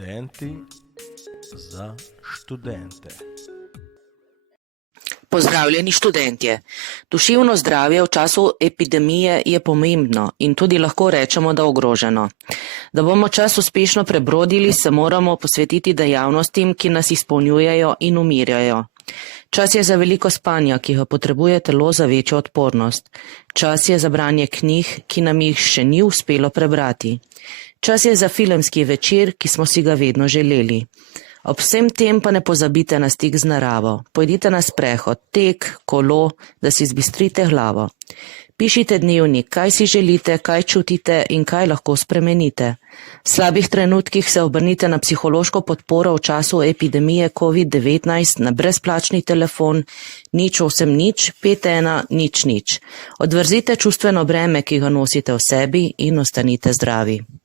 Študenti za študente. Pozdravljeni študentje. Duševno zdravje v času epidemije je pomembno in tudi lahko rečemo, da ogroženo. Da bomo čas uspešno prebrodili, se moramo posvetiti dejavnostim, ki nas izpolnjujejo in umirjajo. Čas je za veliko spanja, ki ga potrebuje telo za večjo odpornost. Čas je za branje knjig, ki nam jih še ni uspelo prebrati. Čas je za filmski večer, ki smo si ga vedno želeli. Ob vsem tem pa ne pozabite na stik z naravo. Pojdite na sprehod, tek, kolo, da si zbistrite glavo. Pišite dnevnik, kaj si želite, kaj čutite in kaj lahko spremenite. V slabih trenutkih se obrnite na psihološko podporo v času epidemije COVID-19 na brezplačni telefon 0800 51 00. Odvrzite čustveno breme, ki ga nosite v sebi in ostanite zdravi.